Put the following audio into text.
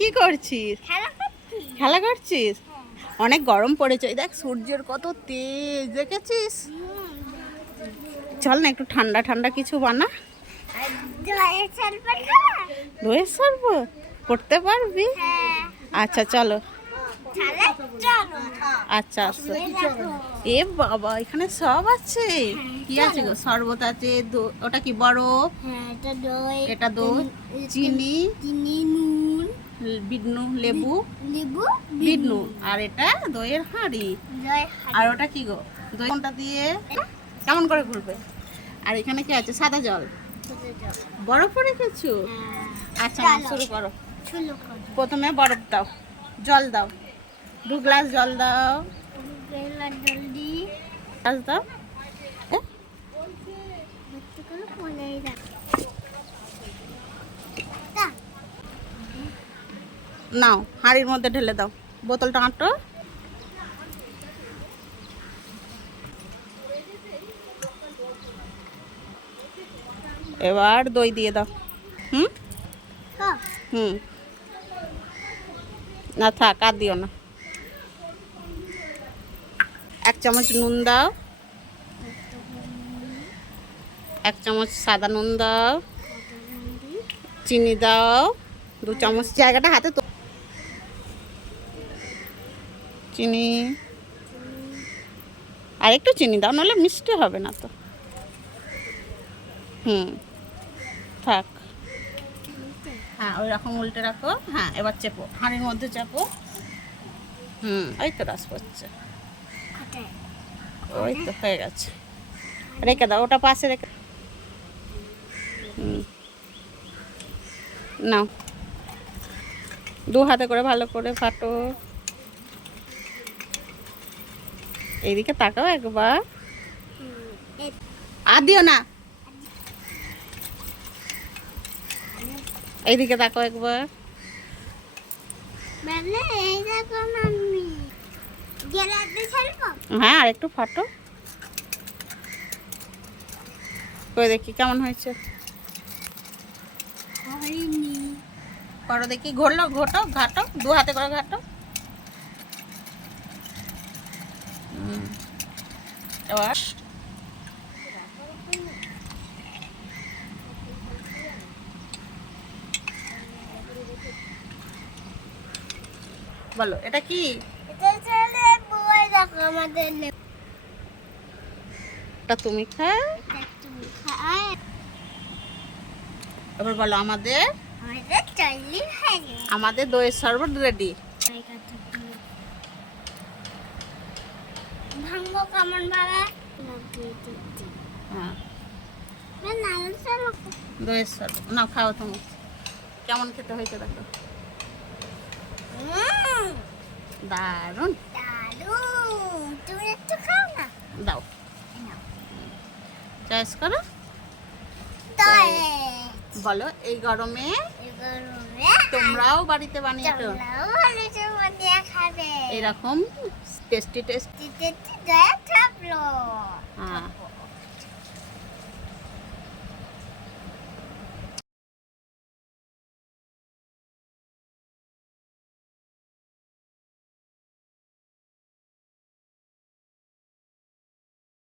কি করছিস? খেলা করছিস? অনেক গরম পড়েছে। দেখ সূর্যের কত তেজ দেখেছিস? চল না একটু ঠান্ডা ঠান্ডা কিছু বানা। দইয়ের শরবত করতে পারবি? হ্যাঁ। আচ্ছা চলো। আচ্ছা আচ্ছা। এ বাবা এখানে সব আছে? কি আছে গো? শরবত আছে ওটা কি বরফ হ্যাঁ দই এটা দই চিনি। চিনি বিটনু লেবু। লেবু বিটনু। আর এটা দইয়ের হাঁড়ি। আর ওটা কি গো? দই কোনটা দিয়ে? কেমন করে ঘুরবে? আর এখানে কি আছে? সাদা জল। বরফও রেখেছো? আচ্ছা শুরু করো। প্রথমে বরফ দাও। জল দাও। দু গ্লাস জল দাও। গ্লাস দাও এ, বাচ্চাগুলো ফোনেই রাখো নাও হাঁড়ির মধ্যে ঢেলে দাও। বোতলটা আঁটো। এবার দই দিয়ে দাও। হুম? হুম। না থাক আর দিও না। এক চামচ নুন দাও। এক চামচ সাদা নুন দাও। চিনি দাও। দু চামচ। জায়গাটা হাতে তো চিনি। আর একটু চিনি দাও, নাহলে মিষ্টি হবে না তো। হুম, থাক। হ্যাঁ ওই রকম উল্টে রাখো। হ্যাঁ এবার চেপো, হাঁড়ির মধ্যে চাপো। হুম ওই তো রস পড়ছে ওই তো হয়ে গেছে। রেখে দাও, ওটা পাশে রেখে হুম। নাও। দু হাতে করে ভালো করে ফাটো। এইদিকে তাকাও একবার। আর দিও না। এইদিকে তাকাও একবার। মানে হ্যাঁ আর একটু ফাটো। করে দেখি কেমন হয়েছে। হয়নি। করো দেখি ঘোরলো ঘোটো ঘাটো দু হাতে করে ঘাটো হুম। বলো এটা কি? এটা তুমি খাও। এবার বলো আমাদের? আমাদের দইয়ের শরবত রেডি ভাঙবো কেমন ভাবে হ্যাঁ। নাও খাও তুমি। কেমন খেতে হয়েছে দেখো। তুমি একটু খাও না? দাও। চয়েস করো। বলো এই গরমে তোমরাও বাড়িতে বানিয়ে তো এরকম টেস্টি টেস্টি দয়া থাকল। হ্যাঁ।